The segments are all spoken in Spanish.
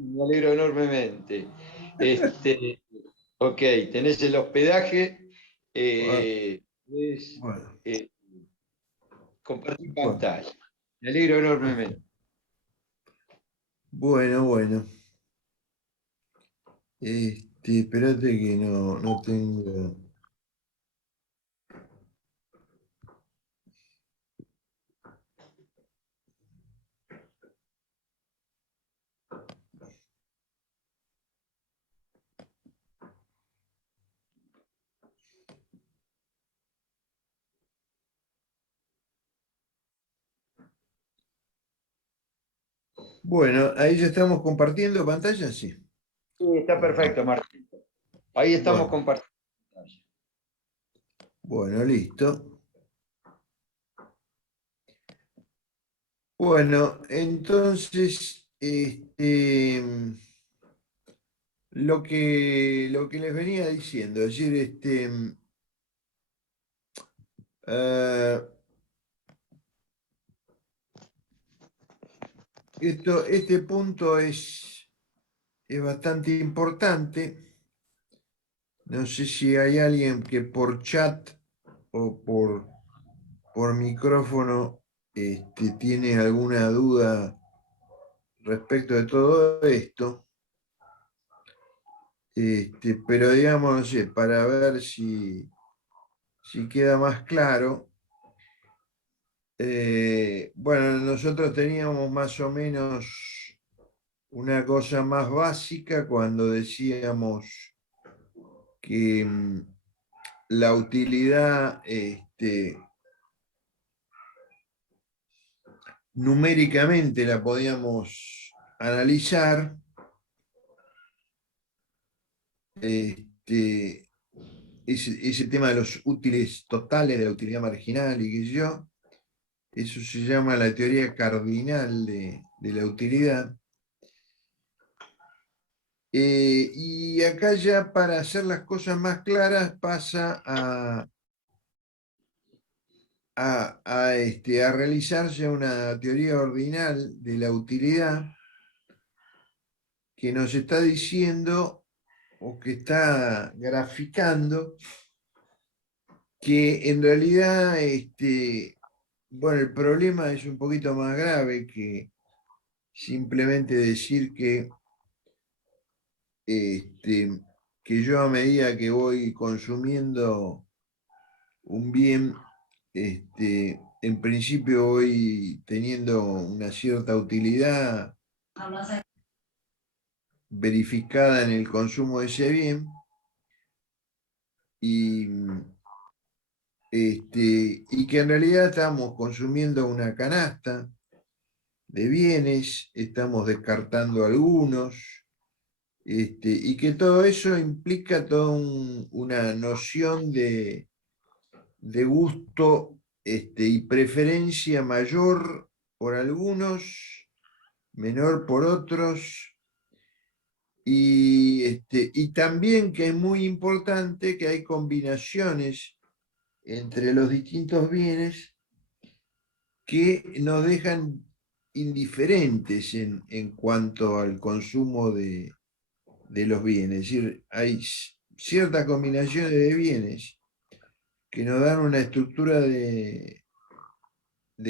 Me alegro enormemente. Este, ok, tenés el hospedaje. Ah, Podés, bueno, eh, compartir bueno, pantalla. Me alegro este, enormemente. bueno. Espérate que no tengo. Bueno, ahí ya estamos compartiendo pantalla, sí. Sí, está perfecto, Martín. Ahí estamos Bueno, compartiendo pantalla. bueno, listo. Bueno, entonces, lo que les venía diciendo, es decir, eh, este punto es bastante importante. No sé si hay alguien que por chat o por micrófono tiene alguna duda respecto de todo esto. Pero digamos, no sé, para ver si queda más claro. Bueno, nosotros teníamos más o menos una cosa más básica cuando decíamos que la utilidad numéricamente la podíamos analizar. Este, ese tema de los útiles totales, de la utilidad marginal y qué sé yo, eso se llama la teoría cardinal de la utilidad. Y acá ya para hacer las cosas más claras pasa a realizarse una teoría ordinal de la utilidad que nos está diciendo o que está graficando que en realidad, bueno, el problema es un poquito más grave que simplemente decir este, que yo a medida que voy consumiendo un bien, en principio voy teniendo una cierta utilidad verificada en el consumo de ese bien y, y que en realidad estamos consumiendo una canasta de bienes, estamos descartando algunos, y que todo eso implica toda una noción de gusto y preferencia mayor por algunos, menor por otros, y también que es muy importante que hay combinaciones entre los distintos bienes que nos dejan indiferentes en cuanto al consumo de los bienes. Es decir, hay ciertas combinaciones de bienes que nos dan una estructura de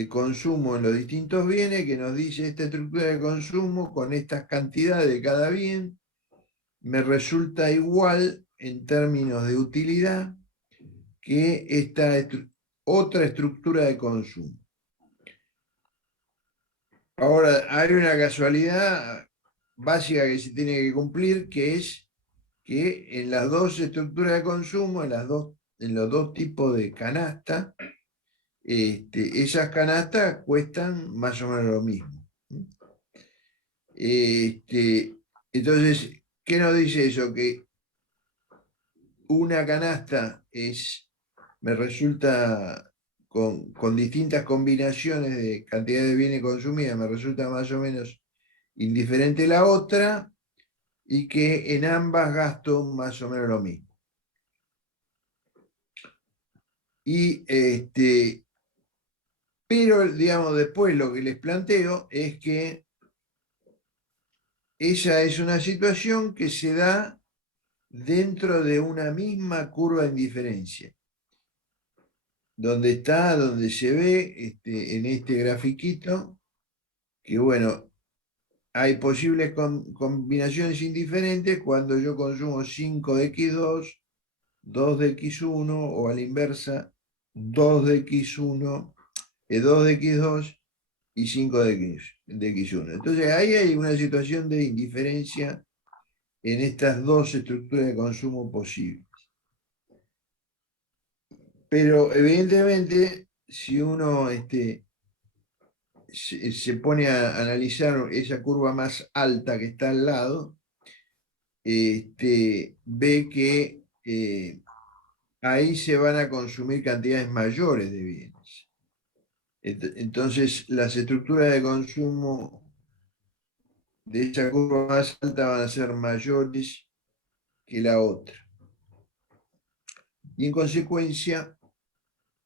consumo en los distintos bienes que nos dice esta estructura de consumo con estas cantidades de cada bien me resulta igual en términos de utilidad que esta otra estructura de consumo. Ahora, hay una casualidad básica que se tiene que cumplir, que es que en las dos estructuras de consumo, en los dos tipos de canasta, esas canastas cuestan más o menos lo mismo. Este, entonces, ¿qué nos dice eso? Que una canasta me resulta con distintas combinaciones de cantidad de bienes consumidas, me resulta más o menos indiferente la otra y que en ambas gasto más o menos lo mismo. Y pero digamos después lo que les planteo es que esa es una situación que se da dentro de una misma curva de indiferencia. Donde se ve en este grafiquito, que bueno, hay posibles combinaciones indiferentes cuando yo consumo 5 de X2, 2 de X1 o a la inversa, 2 de X1, 2 de X2 y 5 de X1. Entonces ahí hay una situación de indiferencia en estas dos estructuras de consumo posibles. Pero evidentemente, si uno se pone a analizar esa curva más alta que está al lado, ve que ahí se van a consumir cantidades mayores de bienes. Entonces, las estructuras de consumo de esa curva más alta van a ser mayores que la otra. Y en consecuencia,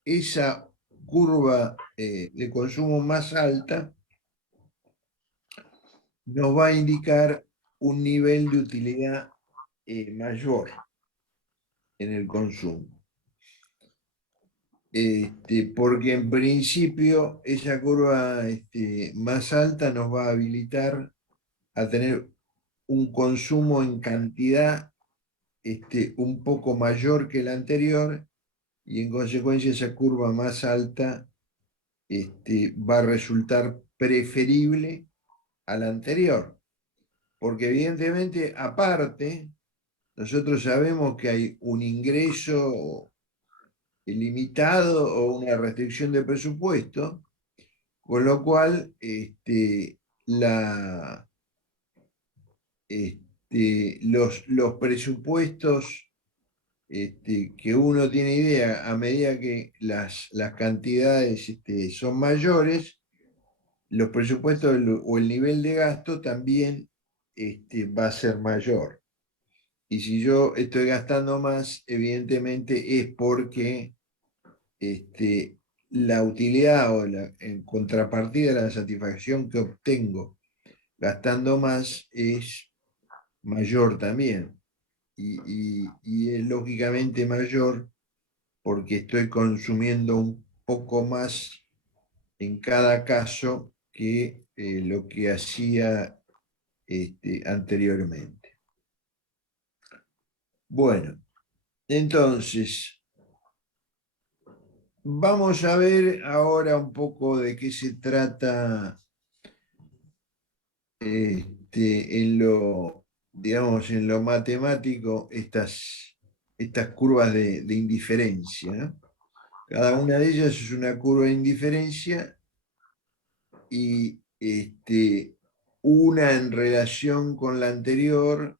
esa curva de consumo más alta nos va a indicar un nivel de utilidad mayor en el consumo. Porque en principio esa curva más alta nos va a habilitar a tener un consumo en cantidad un poco mayor que la anterior, y en consecuencia esa curva más alta va a resultar preferible a la anterior. Porque evidentemente, aparte, nosotros sabemos que hay un ingreso ilimitado o una restricción de presupuesto, con lo cual los presupuestos que uno tiene idea, a medida que las cantidades son mayores, los presupuestos o el nivel de gasto también va a ser mayor. Y si yo estoy gastando más, evidentemente es porque la utilidad o en contrapartida de la satisfacción que obtengo gastando más es mayor también. Y es lógicamente mayor porque estoy consumiendo un poco más en cada caso que lo que hacía anteriormente. Bueno, entonces, vamos a ver ahora un poco de qué se trata digamos, en lo matemático, estas curvas de indiferencia, ¿no? Cada una de ellas es una curva de indiferencia y una en relación con la anterior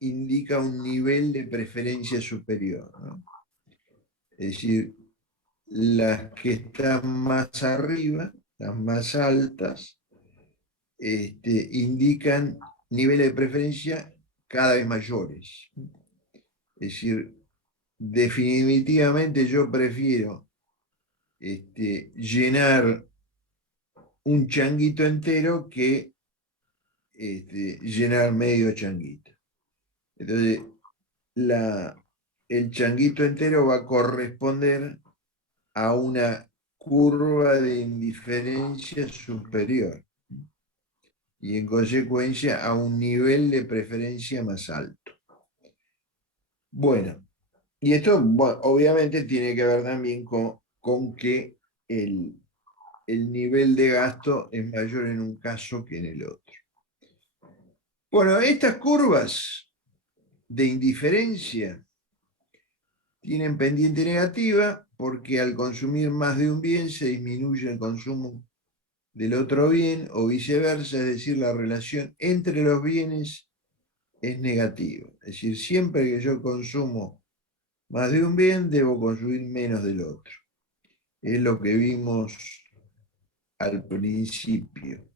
indica un nivel de preferencia superior, ¿no? Es decir, las que están más arriba, las más altas, indican niveles de preferencia cada vez mayores. Es decir, definitivamente yo prefiero llenar un changuito entero que llenar medio changuito. Entonces, el changuito entero va a corresponder a una curva de indiferencia superior y en consecuencia a un nivel de preferencia más alto. Bueno, y esto obviamente tiene que ver también con que el nivel de gasto es mayor en un caso que en el otro. Bueno, estas curvas de indiferencia tienen pendiente negativa porque al consumir más de un bien se disminuye el consumo del otro bien o viceversa, es decir, la relación entre los bienes es negativa. Es decir, siempre que yo consumo más de un bien, debo consumir menos del otro. Es lo que vimos al principio.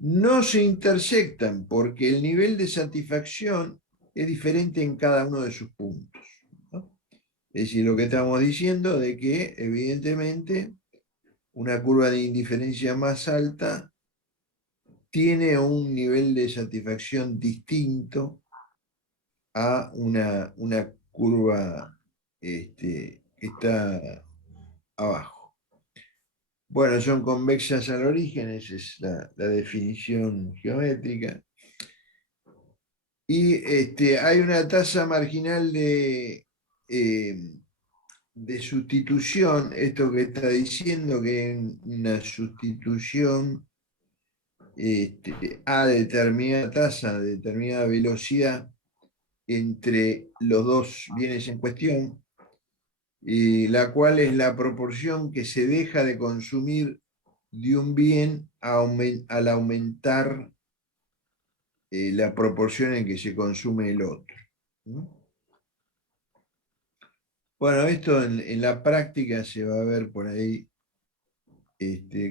No se intersectan porque el nivel de satisfacción es diferente en cada uno de sus puntos, ¿no? Es decir, lo que estamos diciendo de que evidentemente una curva de indiferencia más alta tiene un nivel de satisfacción distinto a una curva que está abajo. Bueno, son convexas al origen, esa es la definición geométrica. Y hay una tasa marginal de sustitución, esto que está diciendo que es una sustitución a determinada tasa, determinada velocidad entre los dos bienes en cuestión, y la cual es la proporción que se deja de consumir de un bien al aumentar la proporción en que se consume el otro, ¿no? Bueno, esto en la práctica se va a ver por ahí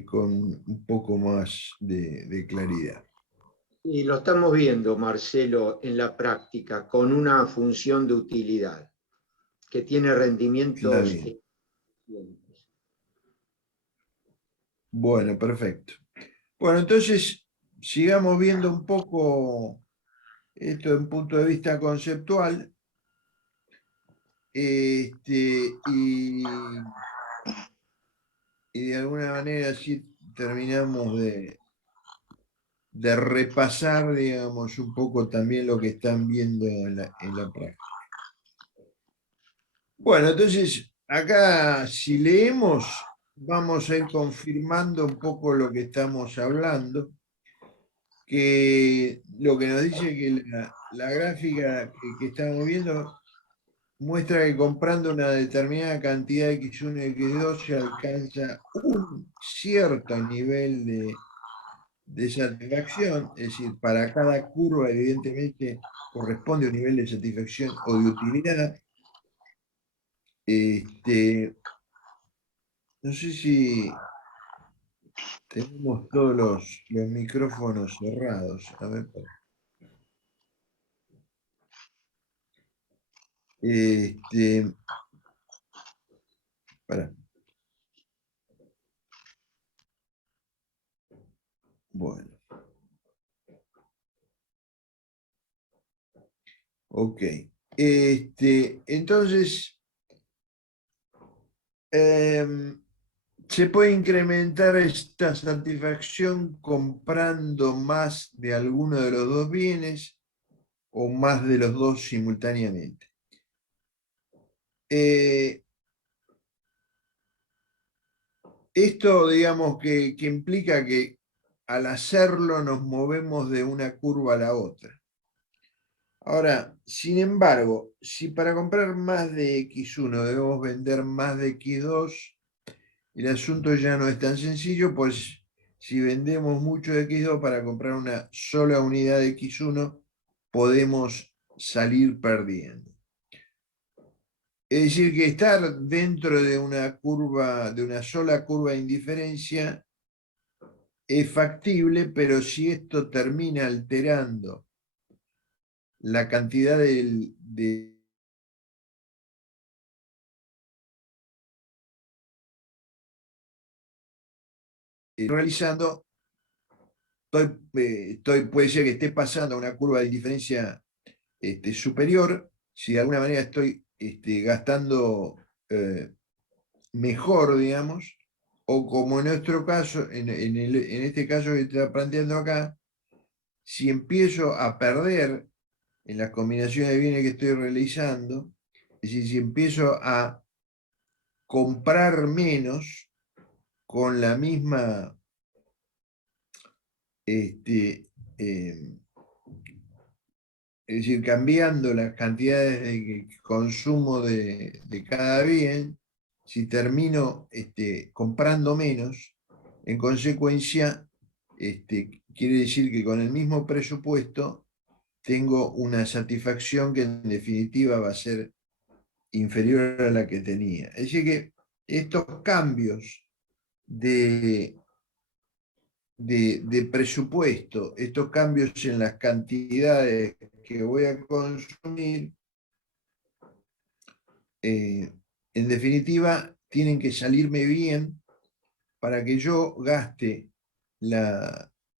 con un poco más de claridad. Y lo estamos viendo, Marcelo, en la práctica, con una función de utilidad que tiene Está rendimientos. bien. Bueno, perfecto. Bueno, entonces sigamos viendo un poco esto desde un punto de vista conceptual. Y de alguna manera así terminamos de repasar, digamos, un poco también lo que están viendo en la práctica. Bueno, entonces, acá si leemos, vamos a ir confirmando un poco lo que estamos hablando, que lo que nos dice que la gráfica que estamos viendo muestra que comprando una determinada cantidad de X1 y X2 se alcanza un cierto nivel de satisfacción, es decir, para cada curva evidentemente corresponde un nivel de satisfacción o de utilidad. No sé si tenemos todos los micrófonos cerrados. A ver. Para. Bueno. Ok. Entonces, se puede incrementar esta satisfacción comprando más de alguno de los dos bienes o más de los dos simultáneamente. Esto, digamos, que implica que al hacerlo nos movemos de una curva a la otra. Ahora, sin embargo, si para comprar más de X1 debemos vender más de X2, el asunto ya no es tan sencillo, pues si vendemos mucho de X2 para comprar una sola unidad de X1, podemos salir perdiendo. Es decir, que estar dentro de una curva, de una sola curva de indiferencia, es factible, pero si esto termina alterando la cantidad realizando, puede ser que esté pasando a una curva de diferencia superior, si de alguna manera estoy gastando mejor, digamos, o como en nuestro caso, en este caso que está planteando acá, si empiezo a perder en las combinaciones de bienes que estoy realizando, es decir, si empiezo a comprar menos con la misma es decir, cambiando las cantidades de consumo de cada bien, si termino comprando menos, en consecuencia, quiere decir que con el mismo presupuesto tengo una satisfacción que en definitiva va a ser inferior a la que tenía. Es decir, que estos cambios de presupuesto, estos cambios en las cantidades que voy a consumir, en definitiva, tienen que salirme bien para que yo gaste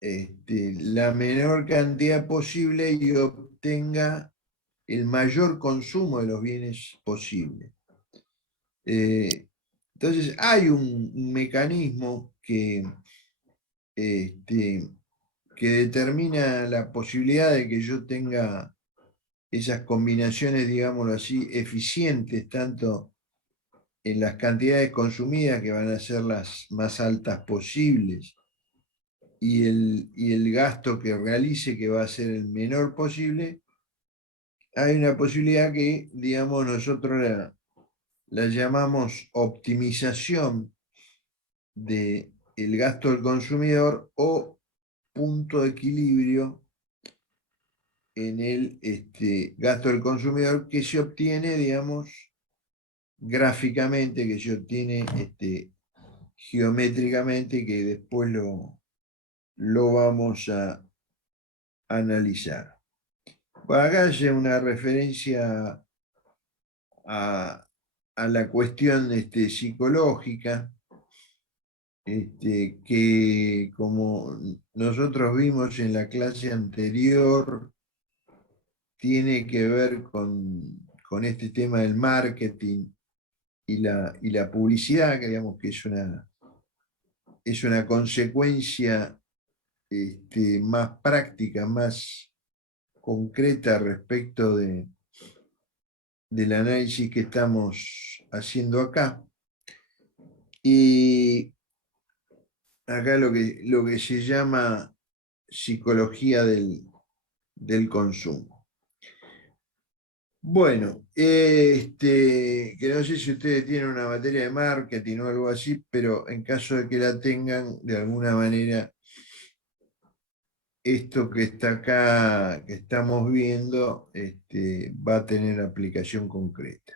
la menor cantidad posible y obtenga el mayor consumo de los bienes posible. Entonces hay un mecanismo que determina la posibilidad de que yo tenga esas combinaciones, digámoslo así, eficientes, tanto en las cantidades consumidas, que van a ser las más altas posibles, y el gasto que realice, que va a ser el menor posible. Hay una posibilidad que, digamos, nosotros la llamamos optimización del gasto del consumidor o punto de equilibrio en el gasto del consumidor, que se obtiene, digamos, gráficamente, que se obtiene geométricamente, que después lo vamos a analizar. Bueno, acá hace una referencia a la cuestión psicológica, que como nosotros vimos en la clase anterior, tiene que ver con este tema del marketing y la publicidad, que digamos que es una consecuencia más práctica, más concreta respecto del análisis que estamos haciendo acá. Y acá lo que se llama psicología del consumo. Bueno, que no sé si ustedes tienen una materia de marketing o algo así, pero en caso de que la tengan, de alguna manera, esto que está acá, que estamos viendo, va a tener aplicación concreta.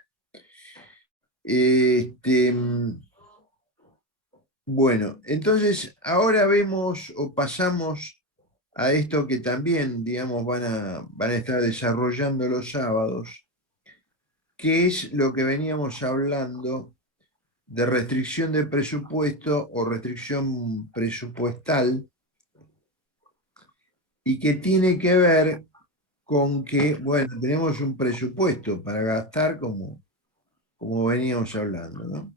Bueno, entonces ahora vemos o pasamos a esto que también, digamos, van a estar desarrollando los sábados, que es lo que veníamos hablando de restricción de presupuesto o restricción presupuestal, y que tiene que ver con que, bueno, tenemos un presupuesto para gastar como veníamos hablando, ¿no?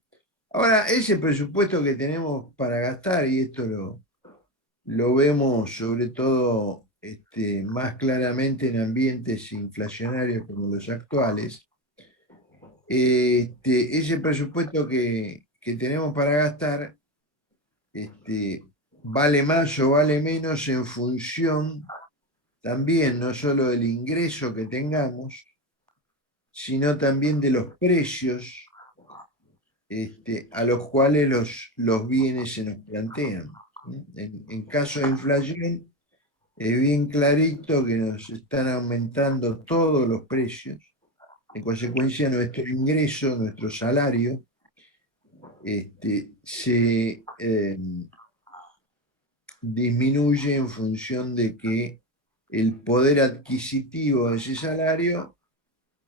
Ahora, ese presupuesto que tenemos para gastar, y esto lo vemos sobre todo más claramente en ambientes inflacionarios como los actuales, ese presupuesto que tenemos para gastar vale más o vale menos en función también no solo del ingreso que tengamos, sino también de los precios a los cuales los bienes se nos plantean. En caso de inflación, es bien clarito que nos están aumentando todos los precios. En consecuencia, nuestro ingreso, nuestro salario, se disminuye en función de que el poder adquisitivo de ese salario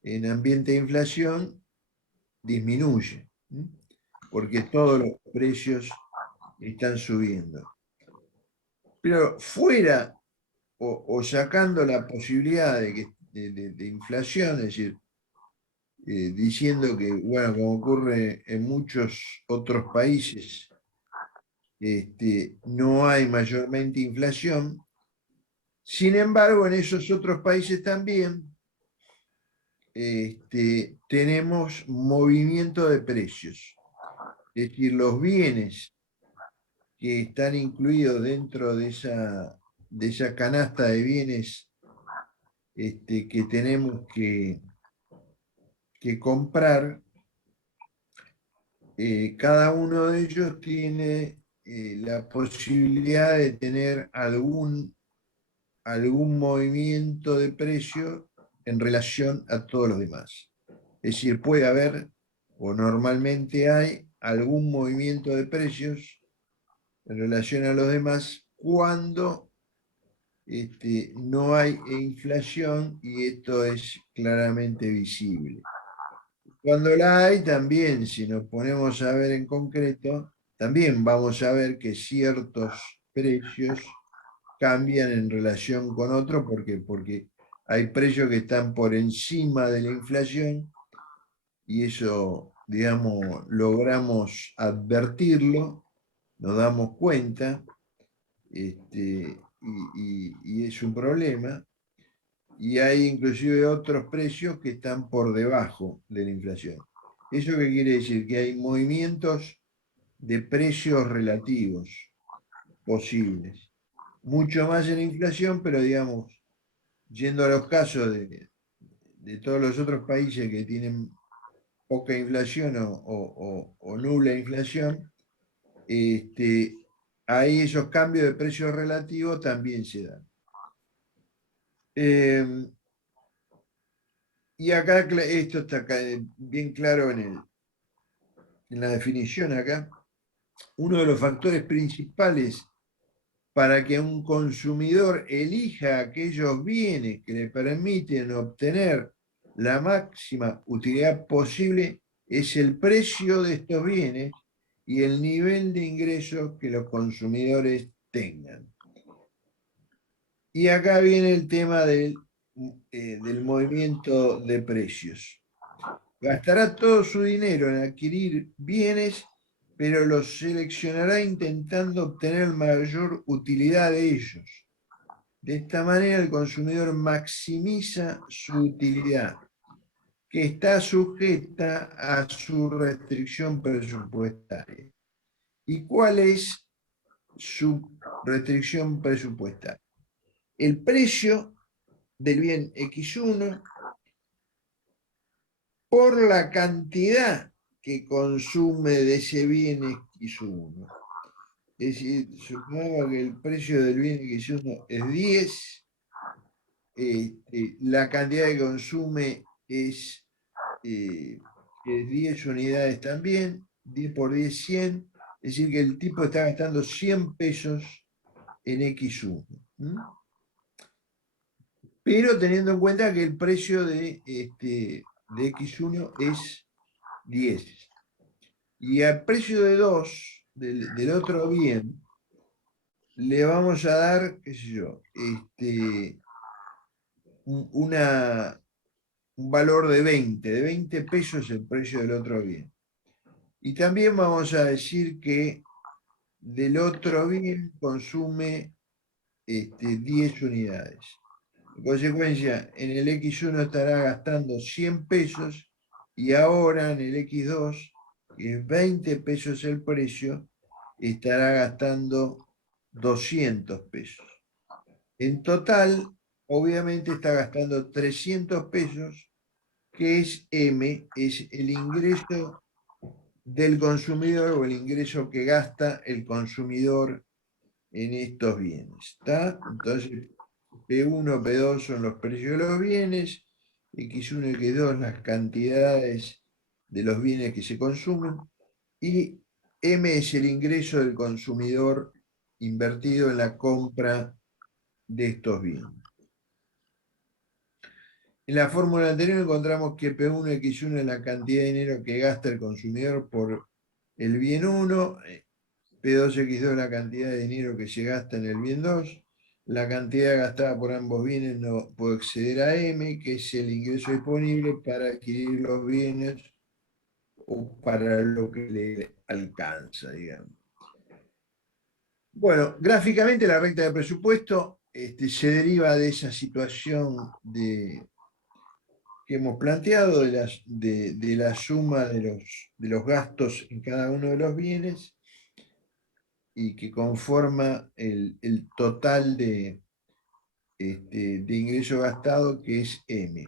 en ambiente de inflación disminuye, porque todos los precios están subiendo. Pero fuera o sacando la posibilidad de inflación, es decir, diciendo que, bueno, como ocurre en muchos otros países, no hay mayormente inflación. Sin embargo, en esos otros países también tenemos movimiento de precios. Es decir, los bienes que están incluidos dentro de esa canasta de bienes que tenemos que comprar, cada uno de ellos tiene la posibilidad de tener algún movimiento de precio en relación a todos los demás. Es decir, puede haber, o normalmente hay, algún movimiento de precios en relación a los demás cuando no hay inflación, y esto es claramente visible. Cuando la hay, también, si nos ponemos a ver en concreto, también vamos a ver que ciertos precios cambian en relación con otros porque hay precios que están por encima de la inflación y eso, digamos, logramos advertirlo, nos damos cuenta, y es un problema. Y hay inclusive otros precios que están por debajo de la inflación. ¿Eso qué quiere decir? Que hay movimientos de precios relativos posibles. Mucho más en la inflación, pero digamos, yendo a los casos de todos los otros países que tienen poca inflación o nula inflación, ahí esos cambios de precios relativos también se dan. Y acá esto está bien claro en la definición acá. Uno de los factores principales para que un consumidor elija aquellos bienes que le permiten obtener la máxima utilidad posible es el precio de estos bienes y el nivel de ingresos que los consumidores tengan. Y acá viene el tema del movimiento de precios. Gastará todo su dinero en adquirir bienes, pero los seleccionará intentando obtener mayor utilidad de ellos. De esta manera el consumidor maximiza su utilidad, que está sujeta a su restricción presupuestaria. ¿Y cuál es su restricción presupuestaria? El precio del bien X1 por la cantidad que consume de ese bien X1. Es decir, supongamos que el precio del bien X1 es 10, la cantidad que consume es 10 unidades también, 10 por 10, 100, es decir, que el tipo está gastando 100 pesos en X1. Pero teniendo en cuenta que el precio de X1 es 10. Y al precio de 2 del otro bien, le vamos a dar, qué sé yo, un valor de 20 pesos el precio del otro bien. Y también vamos a decir que del otro bien consume 10 unidades. En consecuencia, en el X1 estará gastando 100 pesos y ahora en el X2, que es 20 pesos el precio, estará gastando 200 pesos. En total, obviamente está gastando 300 pesos, que es M, es el ingreso del consumidor o el ingreso que gasta el consumidor en estos bienes. ¿Está? Entonces, P1, P2 son los precios de los bienes, X1 y X2 las cantidades de los bienes que se consumen, y M es el ingreso del consumidor invertido en la compra de estos bienes. En la fórmula anterior encontramos que P1 X1 es la cantidad de dinero que gasta el consumidor por el bien 1, P2 X2 es la cantidad de dinero que se gasta en el bien 2, la cantidad gastada por ambos bienes no puede exceder a M, que es el ingreso disponible para adquirir los bienes o para lo que le alcanza, digamos. Bueno, gráficamente la recta de presupuesto se deriva de esa situación que hemos planteado de la suma de los gastos en cada uno de los bienes y que conforma el total de ingreso gastado, que es M.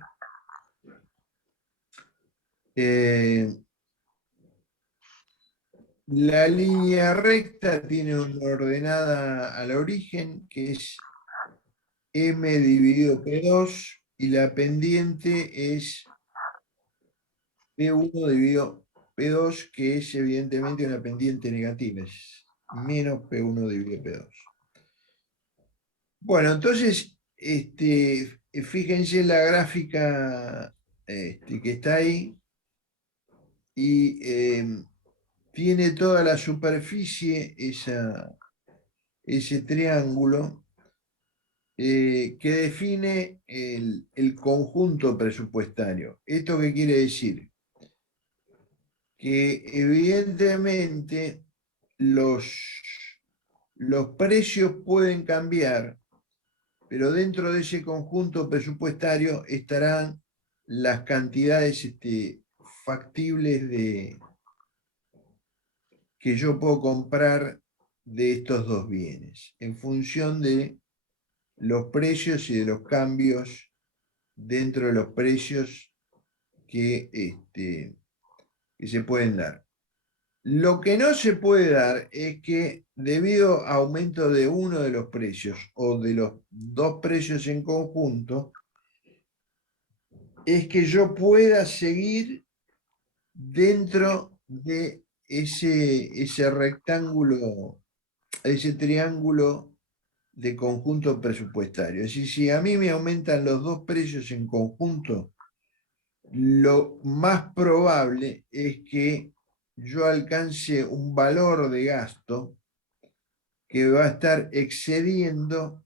La línea recta tiene una ordenada al origen, que es M dividido P2, y la pendiente es P1 dividido P2, que es evidentemente una pendiente negativa, es menos P1 dividido P2. Bueno, entonces, fíjense la gráfica que está ahí, y tiene toda la superficie ese triángulo, que define el conjunto presupuestario. ¿Esto qué quiere decir? Que evidentemente los precios pueden cambiar, pero dentro de ese conjunto presupuestario estarán las cantidades factibles que yo puedo comprar de estos dos bienes, en función de los precios y de los cambios dentro de los precios que se pueden dar. Lo que no se puede dar es que debido a aumento de uno de los precios o de los dos precios en conjunto, es que yo pueda seguir dentro de ese rectángulo, ese triángulo de conjunto presupuestario. Es decir, si a mí me aumentan los dos precios en conjunto, lo más probable es que yo alcance un valor de gasto que va a estar excediendo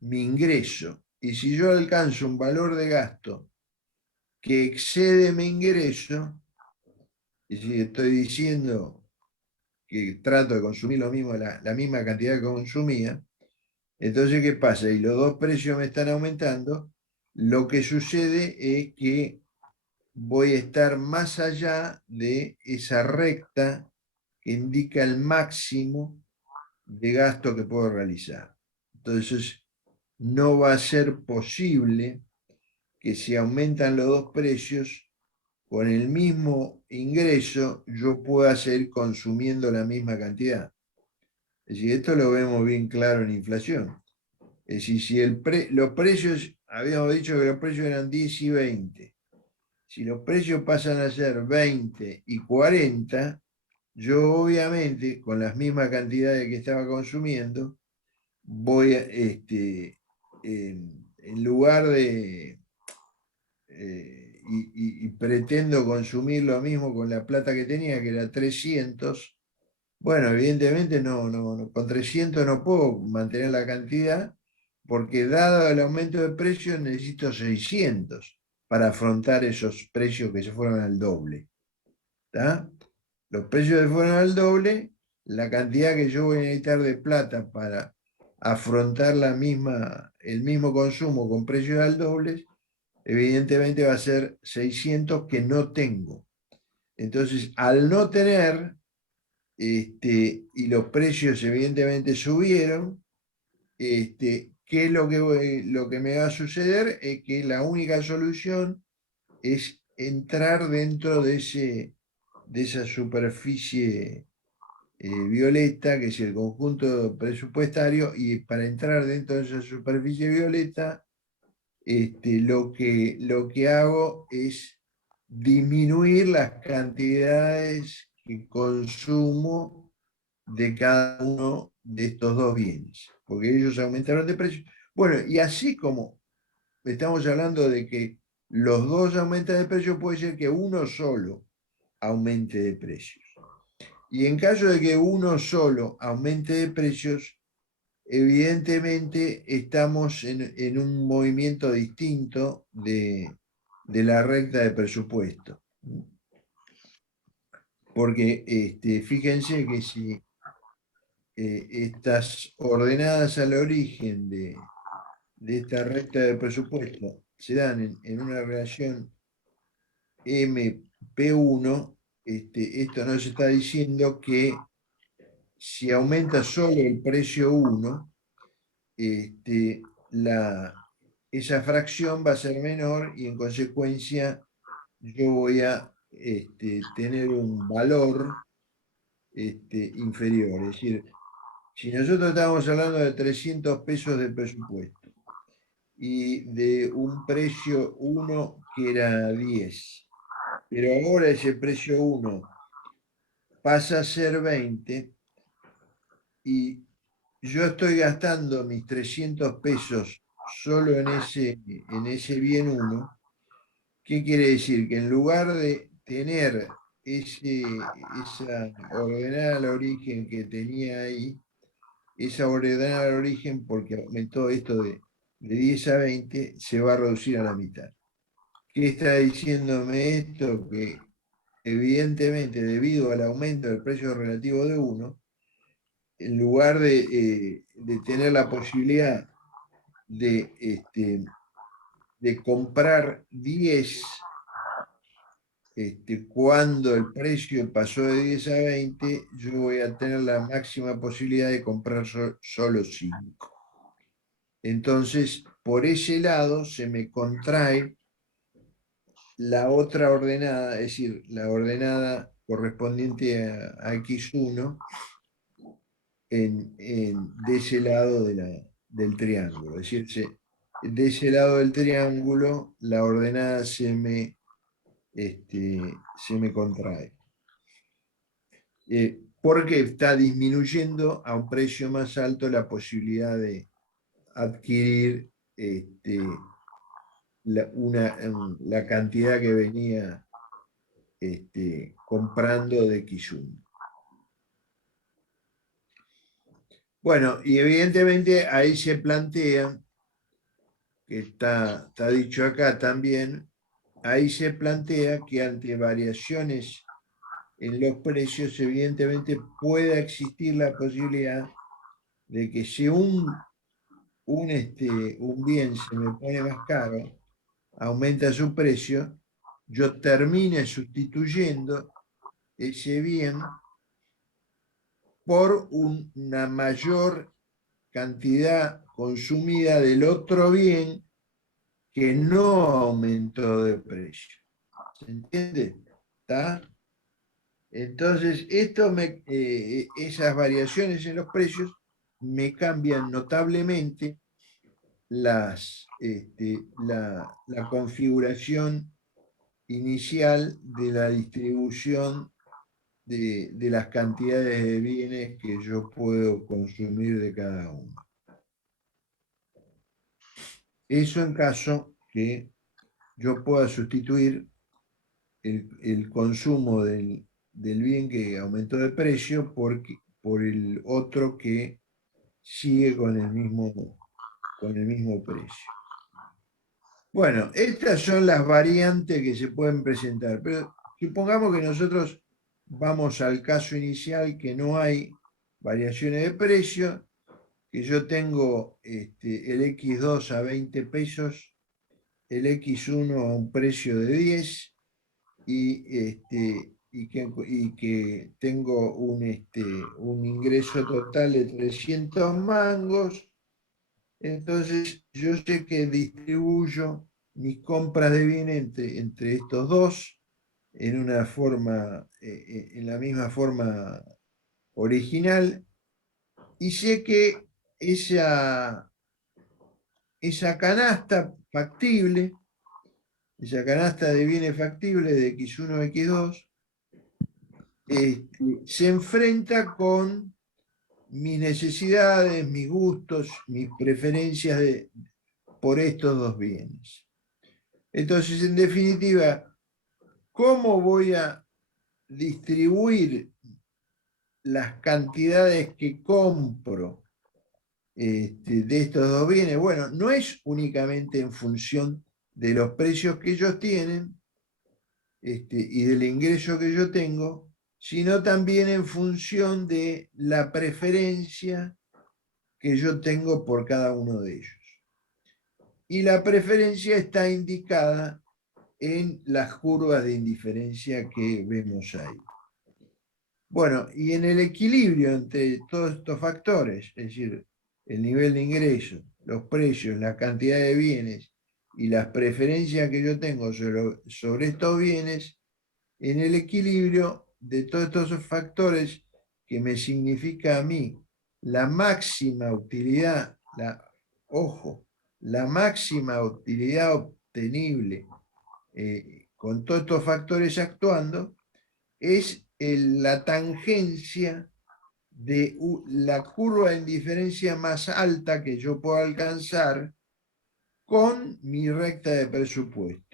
mi ingreso. Y si yo alcanzo un valor de gasto que excede mi ingreso, y si estoy diciendo que trato de consumir lo mismo, la misma cantidad que consumía, entonces, ¿qué pasa? Y los dos precios me están aumentando, lo que sucede es que voy a estar más allá de esa recta que indica el máximo de gasto que puedo realizar. Entonces, no va a ser posible que si aumentan los dos precios, con el mismo ingreso, yo pueda seguir consumiendo la misma cantidad. Es decir, esto lo vemos bien claro en inflación. Es decir, si los precios, habíamos dicho que los precios eran 10 y 20. Si los precios pasan a ser 20 y 40, yo obviamente, con las mismas cantidades que estaba consumiendo, voy a, en lugar de, y pretendo consumir lo mismo con la plata que tenía, que era 300, bueno, evidentemente con 300 no puedo mantener la cantidad, porque dado el aumento de precios necesito 600 para afrontar esos precios que se fueron al doble. ¿Tá? Los precios que fueron al doble, la cantidad que yo voy a necesitar de plata para afrontar el mismo consumo con precios al doble, evidentemente va a ser 600 que no tengo. Entonces, al no tener, y los precios evidentemente subieron, ¿qué es lo que me va a suceder? Es que la única solución es entrar dentro de esa superficie violeta, que es el conjunto presupuestario, y para entrar dentro de esa superficie violeta, lo que hago es disminuir las cantidades que consumo de cada uno de estos dos bienes, porque ellos aumentaron de precio. Bueno, y así como estamos hablando de que los dos aumentan de precio, puede ser que uno solo aumente de precios. Y en caso de que uno solo aumente de precios, evidentemente estamos en un movimiento distinto de la recta de presupuesto. Porque fíjense que si estas ordenadas al origen de esta recta de presupuesto se dan en una relación MP1, esto nos está diciendo que si aumenta solo el precio 1, esa fracción va a ser menor y en consecuencia yo voy a tener un valor inferior. Es decir, si nosotros estamos hablando de 300 pesos de presupuesto y de un precio 1 que era 10, pero ahora ese precio 1 pasa a ser 20 y yo estoy gastando mis 300 pesos solo en ese bien 1, ¿qué quiere decir? Que en lugar de tener esa ordenada al origen que tenía ahí, esa ordenada al origen, porque aumentó esto de 10 a 20 se va a reducir a la mitad. ¿Qué está diciéndome esto? Que evidentemente, debido al aumento del precio relativo de 1, en lugar de tener la posibilidad de comprar 10 cuando el precio pasó de 10 a 20, yo voy a tener la máxima posibilidad de comprar solo 5. Entonces, por ese lado se me contrae la otra ordenada, es decir, la ordenada correspondiente a X1 de ese lado del triángulo. Es decir, de ese lado del triángulo la ordenada se me contrae. Porque está disminuyendo a un precio más alto la posibilidad de adquirir la cantidad que venía comprando de X1. Bueno, y evidentemente ahí se plantea, que está dicho acá también, ahí se plantea que ante variaciones en los precios, evidentemente pueda existir la posibilidad de que si un bien se me pone más caro, aumenta su precio, yo termine sustituyendo ese bien por una mayor cantidad consumida del otro bien que no aumentó de precio. ¿Se entiende? ¿Está? Entonces, esas variaciones en los precios me cambian notablemente la configuración inicial de la distribución de las cantidades de bienes que yo puedo consumir de cada uno. Eso en caso que yo pueda sustituir el consumo del bien que aumentó de precio por el otro que sigue con el mismo precio. Bueno, estas son las variantes que se pueden presentar, pero supongamos que nosotros vamos al caso inicial, que no hay variaciones de precio, que yo tengo el X2 a 20 pesos, el X1 a un precio de 10 y que tengo un ingreso total de 300 mangos. Entonces, yo sé que distribuyo mis compras de bien entre estos dos en una forma, en la misma forma original, y sé que esa canasta factible, esa canasta de bienes factibles de X1 a X2, se enfrenta con mis necesidades, mis gustos, mis preferencias por estos dos bienes. Entonces, en definitiva, ¿cómo voy a distribuir las cantidades que compro de estos dos bienes? Bueno, no es únicamente en función de los precios que ellos tienen y del ingreso que yo tengo, sino también en función de la preferencia que yo tengo por cada uno de ellos. Y la preferencia está indicada en las curvas de indiferencia que vemos ahí. Bueno, y en el equilibrio entre todos estos factores, es decir, el nivel de ingreso, los precios, la cantidad de bienes y las preferencias que yo tengo sobre estos bienes, en el equilibrio de todos estos factores que me significa a mí la máxima utilidad, la máxima utilidad obtenible con todos estos factores actuando, es la tangencia de la curva de indiferencia más alta que yo puedo alcanzar con mi recta de presupuesto.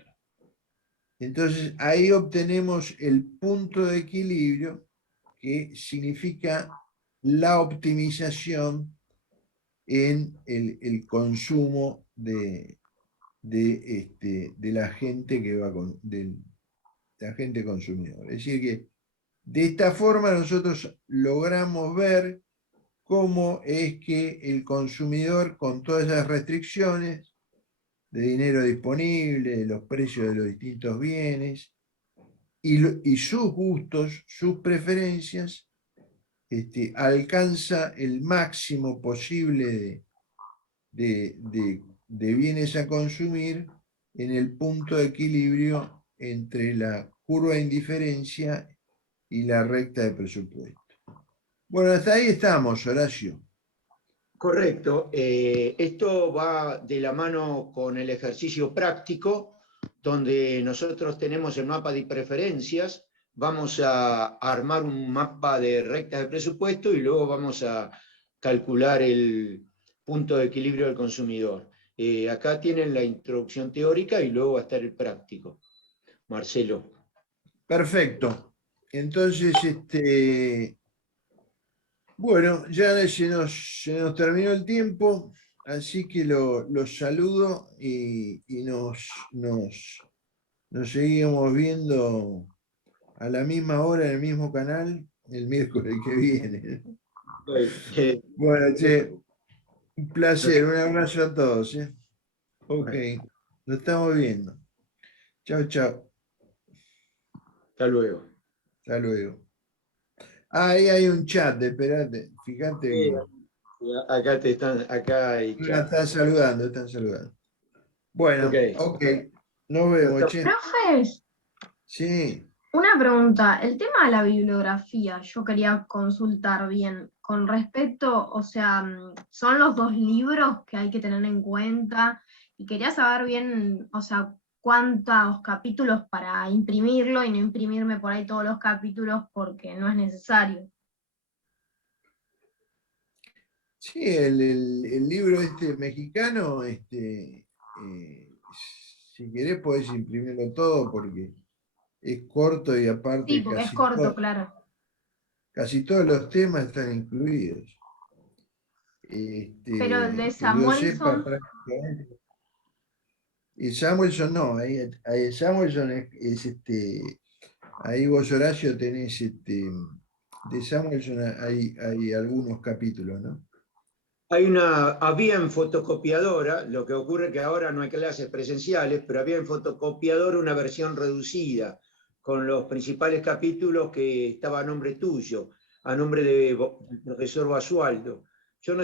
Entonces ahí obtenemos el punto de equilibrio, que significa la optimización en el consumo de la gente que va del agente consumidor. Es decir, que de esta forma nosotros logramos ver cómo es que el consumidor, con todas esas restricciones de dinero disponible, de los precios de los distintos bienes y sus gustos, sus preferencias, alcanza el máximo posible de bienes a consumir en el punto de equilibrio entre la curva de indiferencia y la recta de presupuesto. Bueno, hasta ahí estamos, Horacio. Correcto. Esto va de la mano con el ejercicio práctico, donde nosotros tenemos el mapa de preferencias, vamos a armar un mapa de rectas de presupuesto y luego vamos a calcular el punto de equilibrio del consumidor. Acá tienen la introducción teórica y luego va a estar el práctico. Marcelo. Perfecto. Entonces, bueno, ya se nos terminó el tiempo, así que los saludo y nos seguimos viendo a la misma hora en el mismo canal el miércoles que viene. Bueno, che, un placer, un abrazo a todos. Ok, nos estamos viendo. Chao, chao. Hasta luego. Hasta luego. Ahí hay un chat, esperate, fíjate que Acá hay chat. están saludando. Bueno, Ok. ok, nos vemos, che. Profes, Sí, una pregunta. El tema de la bibliografía, yo quería consultar bien con respecto, o sea, son los 2 libros que hay que tener en cuenta y quería saber bien, o sea, cuántos capítulos para imprimirlo y no imprimirme por ahí todos los capítulos porque no es necesario. sí, el libro mexicano, si querés podés imprimirlo todo porque es corto y Sí, aparte porque es corto, claro. casi todos los temas están incluidos. Pero el de Que yo sepa Samuelson, prácticamente. Y Samuelson no, ahí Samuelson ahí vos Horacio tenés de Samuelson hay algunos capítulos, ¿no? Había en fotocopiadora, lo que ocurre que ahora no hay clases presenciales, pero había en fotocopiadora una versión reducida con los principales capítulos que estaba a nombre tuyo, a nombre del profesor Basualdo. Yo no